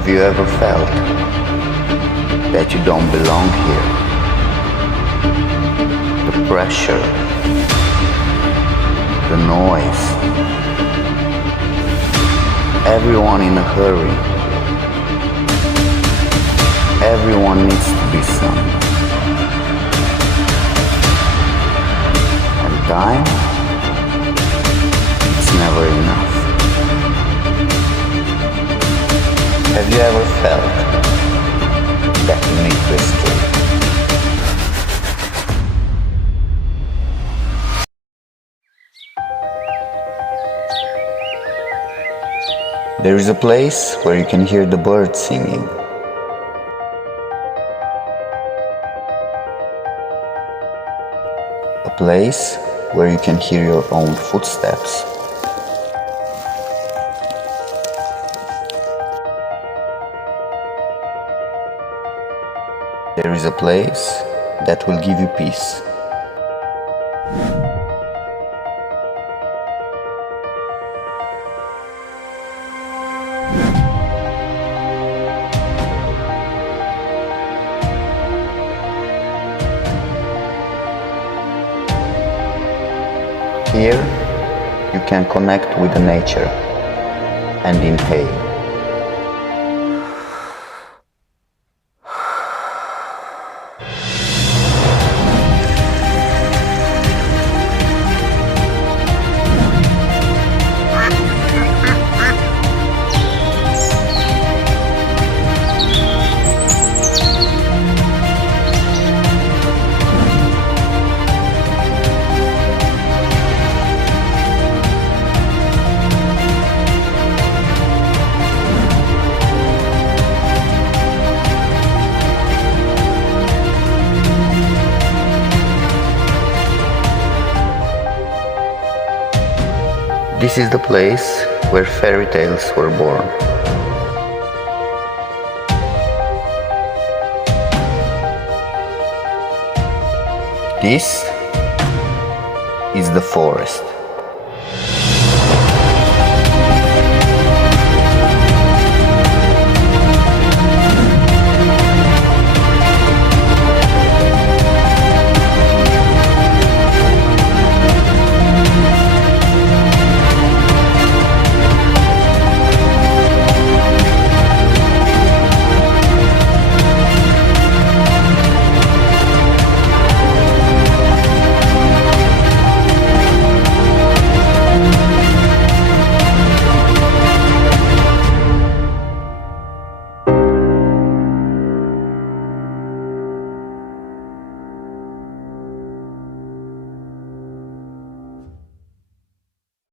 Have you ever felt that you don't belong here? The pressure, the noise, everyone in a hurry, everyone needs to be sung. And time, it's never enough. Have you ever felt that you need to escape? There is a place where you can hear the birds singing. A place where you can hear your own footsteps. There is a place that will give you peace. Here, you can connect with the nature and inhale. This is the place where fairy tales were born. This is the forest.